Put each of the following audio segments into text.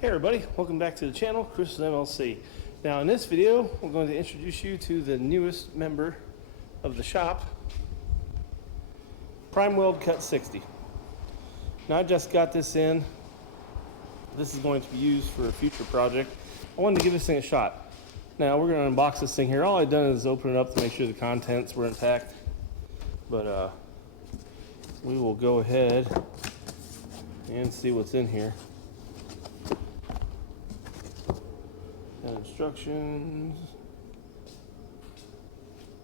Hey everybody, welcome back to the channel, Chris MLC. Now in this video, we're going to introduce you to the newest member of the shop, PrimeWeld Cut 60. Now I just got this in. This is going to be used for a future project. I wanted to give this thing a shot. Now we're going to unbox this thing here. All I've done is open it up to make sure the contents were intact. But we will go ahead and see what's in here. And instructions.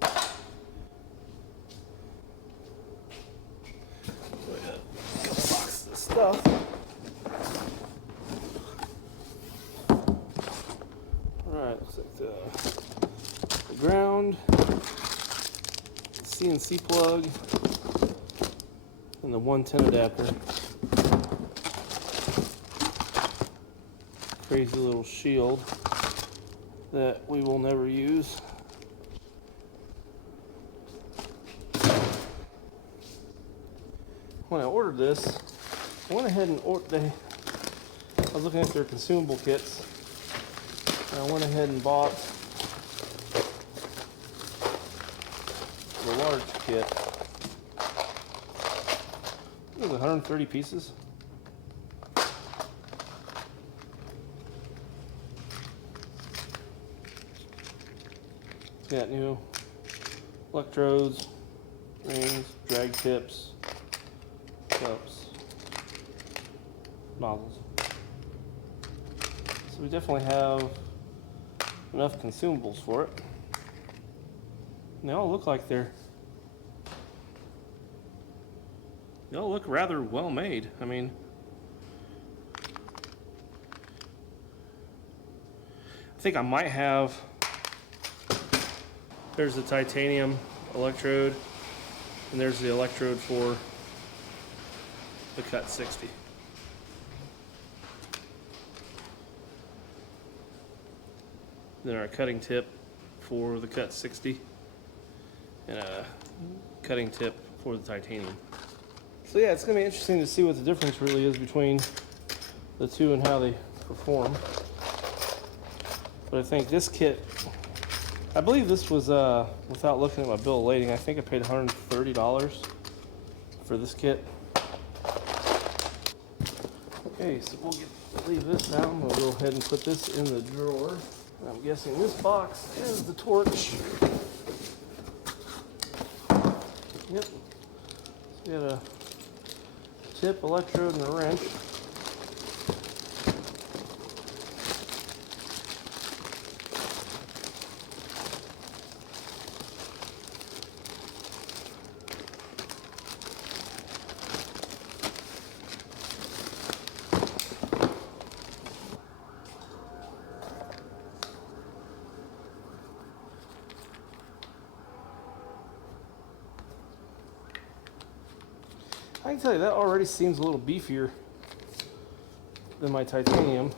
We got a couple boxes of stuff. Alright, looks like the ground, CNC plug, and the 110 adapter. Crazy little shield that we will never use. When I ordered this, I went ahead and I was looking at their consumable kits, and I went ahead and bought the large kit. It was 130 pieces. Got new electrodes, rings, drag tips, cups, nozzles. So we definitely have enough consumables for it. And they all look like they all look rather well made. I mean, I think I might have. There's the titanium electrode, and there's the electrode for the Cut 60. Then our cutting tip for the Cut 60, and a cutting tip for the titanium. So yeah, it's going to be interesting to see what the difference really is between the two and how they perform. But I think this kit, I believe this was, without looking at my bill of lading, I think I paid $130 for this kit. Okay, so leave this down. We'll go ahead and put this in the drawer. I'm guessing this box is the torch. Yep. So we got a tip, electrode, and a wrench. I can tell you that already seems a little beefier than my titanium.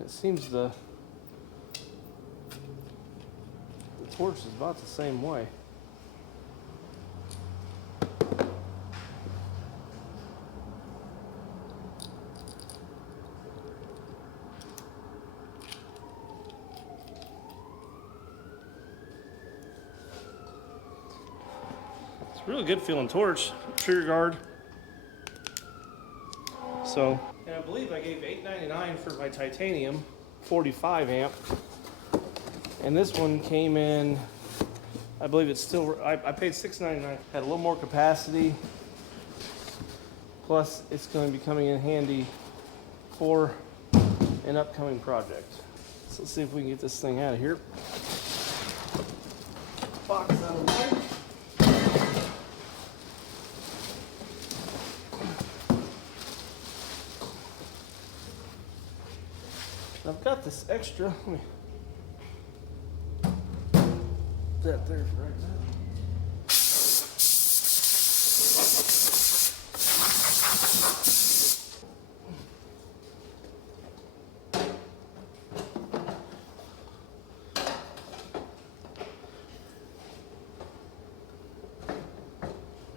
It seems the torch is about the same way. Really good feeling torch, trigger guard. So, and I believe I gave $8.99 for my titanium 45 amp, and this one came in, I believe it's still, I paid $6.99. Had a little more capacity, plus it's going to be coming in handy for an upcoming project. So let's see if we can get this thing out of here. Box out of the way. I've got this extra. Let me put that there for right now.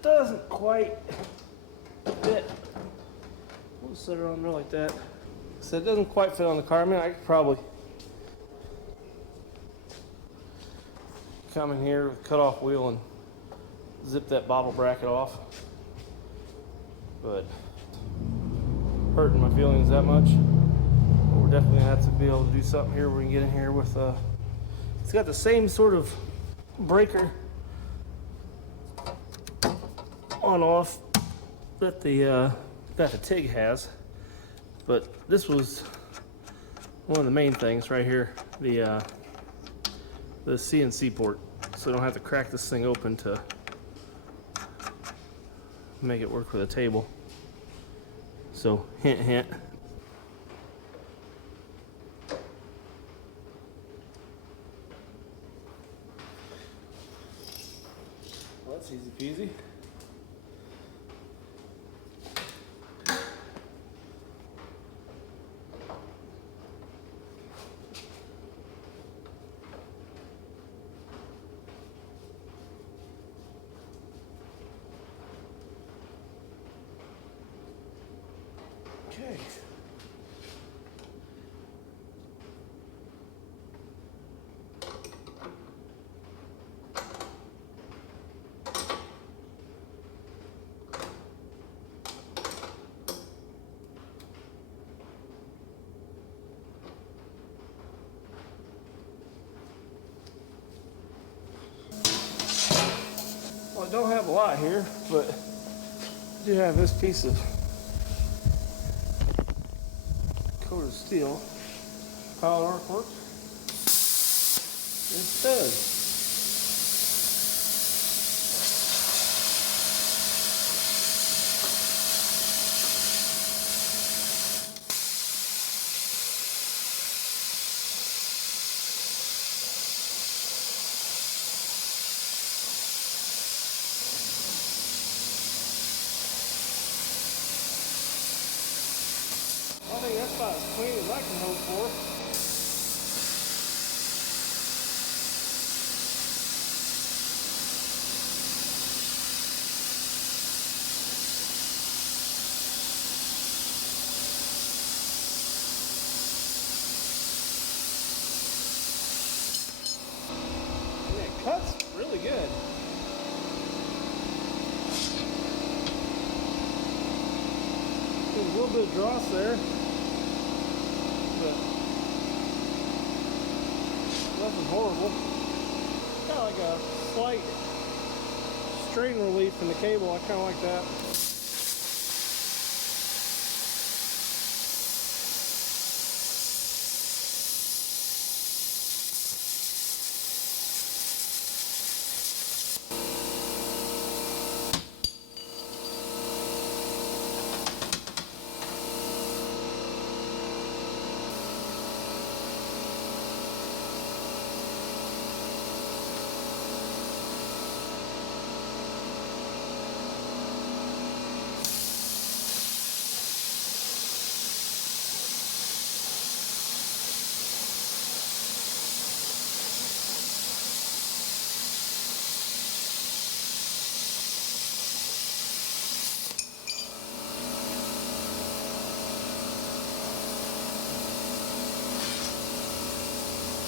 Doesn't quite fit We'll set it on there like that. So it doesn't quite fit on the car. I mean, I could probably come in here with a cut-off wheel and zip that bobble bracket off, but hurting my feelings that much. But we're definitely gonna have to be able to do something here. We can get in here with it's got the same sort of breaker on off that the TIG has, but this was one of the main things right here, the CNC port, so I don't have to crack this thing open to make it work with a table. So hint hint. Well, that's easy peasy. Okay. Well, I don't have a lot here, but I do have this piece of coated steel. Pilot arc work. It does. I think that's about as clean as I can hope for. And it cuts really good. There's a little bit of dross there, but nothing horrible. Kind of like a slight strain relief in the cable. I kind of like that.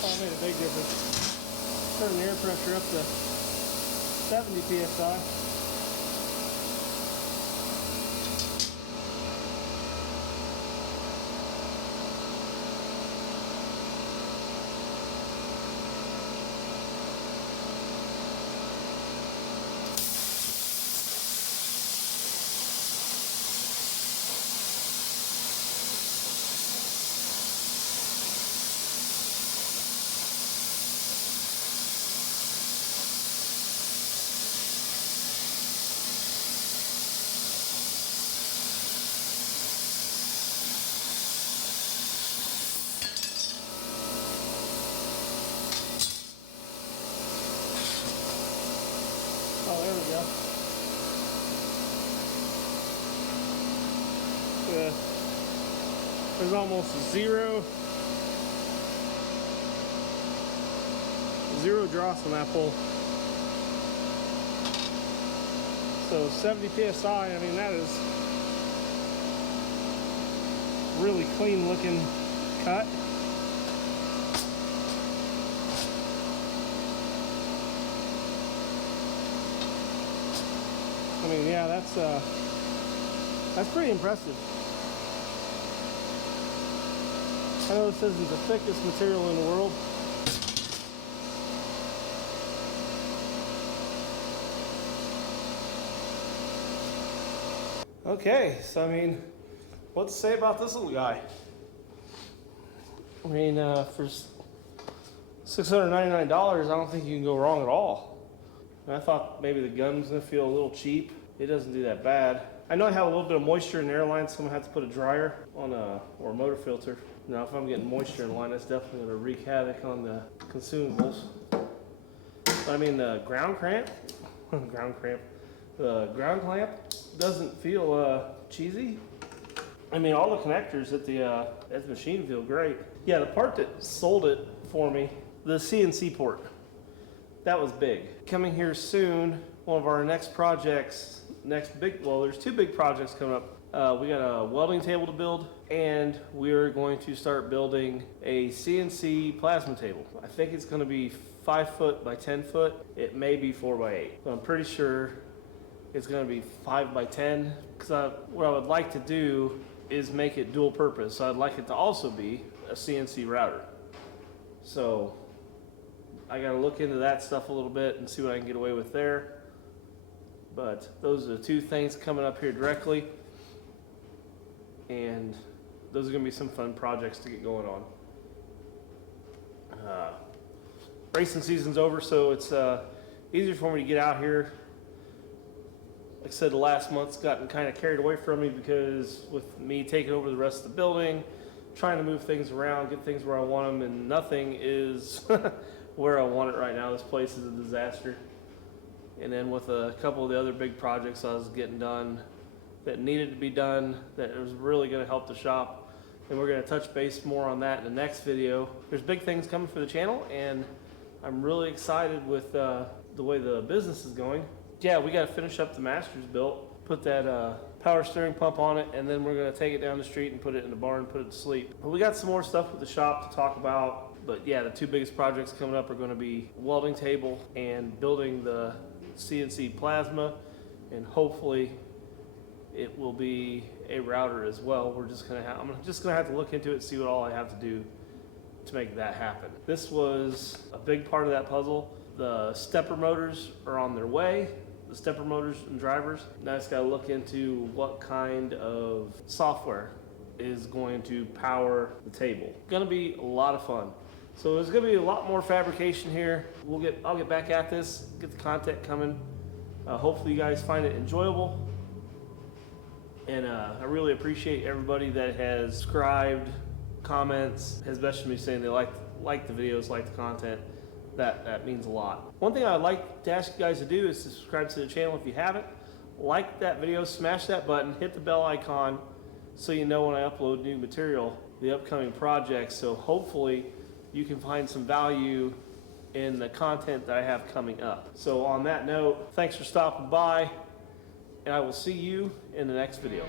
Oh, made a big difference. Turn the air pressure up to 70 psi. Oh, there we go. Yeah. There's almost zero dross on that pull. So 70 psi, I mean, that is really clean looking cut. I mean, yeah, that's pretty impressive. I know this isn't the thickest material in the world. Okay, so I mean, what to say about this little guy? I mean, for $699, I don't think you can go wrong at all. And I thought maybe the gun's gonna feel a little cheap. It doesn't do that bad. I know I have a little bit of moisture in the airline, so I'm gonna have to put a dryer on or a motor filter. Now, if I'm getting moisture in the line, that's definitely gonna wreak havoc on the consumables. But I mean, the ground clamp, the ground clamp doesn't feel cheesy. I mean, all the connectors at the machine feel great. Yeah, the part that sold it for me, the CNC port, that was big. Coming here soon, one of our next projects, there's two big projects coming up. We got a welding table to build, and we're going to start building a CNC plasma table. I think it's gonna be 5 foot by 10 foot. It may be 4 by 8. But I'm pretty sure it's gonna be 5 by 10, because what I would like to do is make it dual purpose. So I'd like it to also be a CNC router. So I gotta look into that stuff a little bit and see what I can get away with there. But those are the two things coming up here directly. And those are gonna be some fun projects to get going on. Racing season's over, so it's easier for me to get out here. Like I said, the last month's gotten kind of carried away from me because with me taking over the rest of the building, trying to move things around, get things where I want them, and nothing is where I want it right now. This place is a disaster. And then with a couple of the other big projects I was getting done that needed to be done, that was really going to help the shop. And we're going to touch base more on that in the next video. There's big things coming for the channel, and I'm really excited with the way the business is going. Yeah, we got to finish up the master's built, put that power steering pump on it, and then we're going to take it down the street and put it in the barn, put it to sleep. But we got some more stuff with the shop to talk about. But yeah, the two biggest projects coming up are going to be welding table and building the CNC plasma, and hopefully it will be a router as well. I'm just gonna have to look into it and see what all I have to do to make that happen. This was a big part of that puzzle. The stepper motors are on their way. The stepper motors and drivers. Now I just gotta look into what kind of software is going to power the table. Gonna be a lot of fun. So there's gonna be a lot more fabrication here. I'll get back at this, get the content coming. Hopefully you guys find it enjoyable. And I really appreciate everybody that has subscribed, comments, has messaged me saying they like the videos, like the content. That means a lot. One thing I'd like to ask you guys to do is to subscribe to the channel if you haven't. Like that video, smash that button, hit the bell icon so you know when I upload new material, the upcoming projects. So hopefully you can find some value in the content that I have coming up. So on that note, thanks for stopping by, and I will see you in the next video.